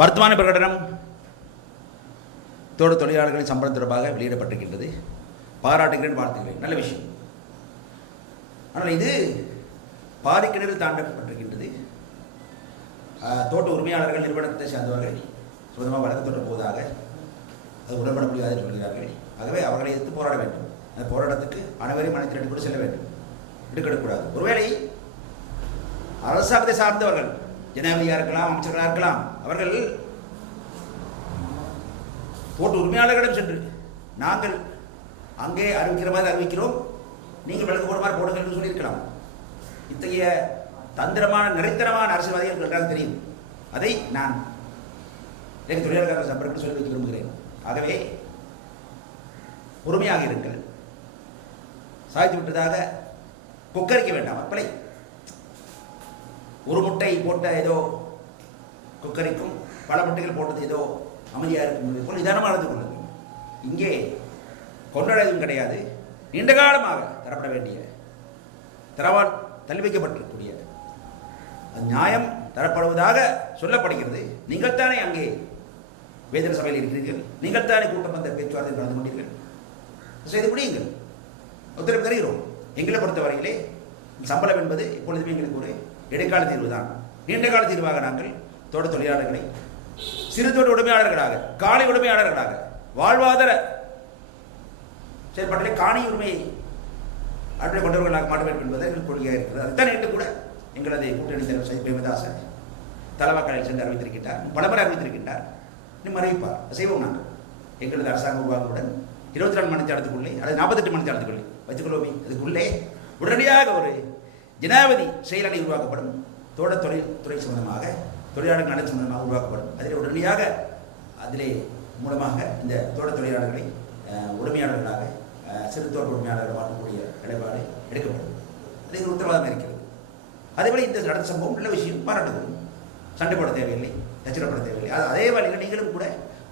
வர்த்தமான பிரகடனம் தோட்ட தொழிலாளர்களின் சம்பளம் தொடர்பாக வெளியிடப்பட்டிருக்கின்றது. பாராட்டுகிறேன், வாழ்த்துகிறேன், நல்ல விஷயம். ஆனால் இது பாதிக்கிணறு தாண்டப்பட்டிருக்கின்றது. தோட்ட உரிமையாளர்கள் நிறுவனத்தை சேர்ந்தவர்கள் சொந்தமாக வழக்கு தொடர போவதாக அது உடன்பட முடியாது என்று சொல்கிறார்கள். ஆகவே அவர்களை எதிர்த்து போராட வேண்டும். அந்த போராட்டத்துக்கு அனைவரையும் மனத்திரண்டு கூட செல்ல வேண்டும், எடுக்கக்கூடாது. ஒருவேளை அரசாங்கத்தை சார்ந்தவர்கள், ஜனாதிபதியாக இருக்கலாம், அமைச்சர்களாக இருக்கலாம், அவர்கள் தோட்ட உரிமையாளர்களிடம் சென்று நாங்கள் அங்கே அறிவிக்கிற மாதிரி அறிவிக்கிறோம், நீங்கள் வழக்கு போட மாதிரி போடுங்கள் என்று சொல்லியிருக்கலாம். இத்தகைய தந்திரமான நிறைத்தனமான அரசியல்வாதிகள் என்றால் தெரியும். அதை நான் எனக்கு தொழிலாளர்கள் சம்பளத்தில் சொல்லி வைக்க விரும்புகிறேன். ஆகவே பொறுமையாக இருங்கள். சாய்த்து விட்டதாக கொக்கரிக்க வேண்டாம். மக்களை ஒரு முட்டை போட்ட ஏதோ கொக்கரிக்கும், பல முட்டைகள் போட்டது ஏதோ அமைதியாக இருக்கும் போல் நிதானமாக நடந்து கொள்ளுங்கள். இங்கே கொண்டாடுவதும் கிடையாது. நீண்ட காலமாக தரப்பட வேண்டிய தரவால் தள்ளி வைக்கப்பட்டிருக்கக்கூடிய நியாயம் தரப்படுவதாக சொல்லப்படுகிறது. நீங்கள் தானே அங்கே வேதன சபையில் இருக்கிறீர்கள், நீங்கள் தானே கூட்டம் வந்த பேச்சுவார்த்தை நடந்து கொண்டீர்கள், செய்து முடியுங்கள், உத்தரவு தருகிறோம். எங்களை பொறுத்தவரையிலே சம்பளம் என்பது இப்பொழுதுமே எங்களுக்கு ஒரு இடைக்கால தீர்வு தான். நீண்ட கால தீர்வாக நாங்கள் தோட்ட தொழிலாளர்களை சிறு தோட்ட உடைமையாளர்களாக, காணி உடைமையாளர்களாக, வாழ்வாதார செயல்பாட்டிலே காணி உரிமையை அடிப்படை கொண்டவர்களாக மாற்ற வேண்டும் என்பதை எங்கள் கொள்கையாக இருக்கிறது. அதுதான் நேற்று கூட எங்களது கூட்டணி தலைவர் சைத் பிரேமதாசன் தலவாக்கடையில் சென்று அறிவித்திருக்கின்றார், பலமுறை அறிவித்திருக்கின்றார், இன்னும் அறிவிப்பார். செய்வோம். நாங்கள் எங்களது அரசாங்க உருவாக்குடன் 24 மணி நேரத்துக்குள்ளே அல்லது 48 மணி நேரத்துக்குள்ளே வைத்துக்கொள்வோமே, அதுக்குள்ளே உடனடியாக ஒரு ஜனாதிபதி செயலணை உருவாக்கப்படும். தோட்ட தொழில்துறை சம்பந்தமாக, தொழிலாளர்கள் நலன் சம்பந்தமாக உருவாக்கப்படும். அதில் உடனடியாக அதிலே மூலமாக இந்த தோட்ட தொழிலாளர்களை உரிமையாளர்களாக, சிறு தோட்ட உரிமையாளர்கள் மாற்றக்கூடிய நிலைப்பாடு எடுக்கப்படும். அது உத்தரவாதம் இருக்கிறது. அதேபோல இந்த நடந்த சம்பவம் நல்ல விஷயம், பாராட்டுகிறோம். சண்டை போட தேவையில்லை, லட்சணப்பட தேவையில்லை. அதே வழியில் நீங்களும் கூட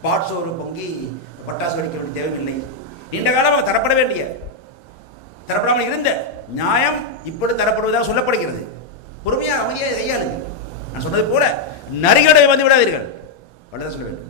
பாட்சோறு பொங்கி பட்டாசு வெடிக்க வேண்டிய தேவையில்லை. நீண்ட காலமாக தரப்படாமல் இருந்த நியாயம் இப்படி தரப்படுவதாக சொல்லப்படுகிறது. பொறுமையாக அமைதியாக கையாளுங்கள். நான் சொன்னது போல நரிகளை வந்து விடாதீர்கள், அவ்வளவுதான் சொல்ல வேண்டும்.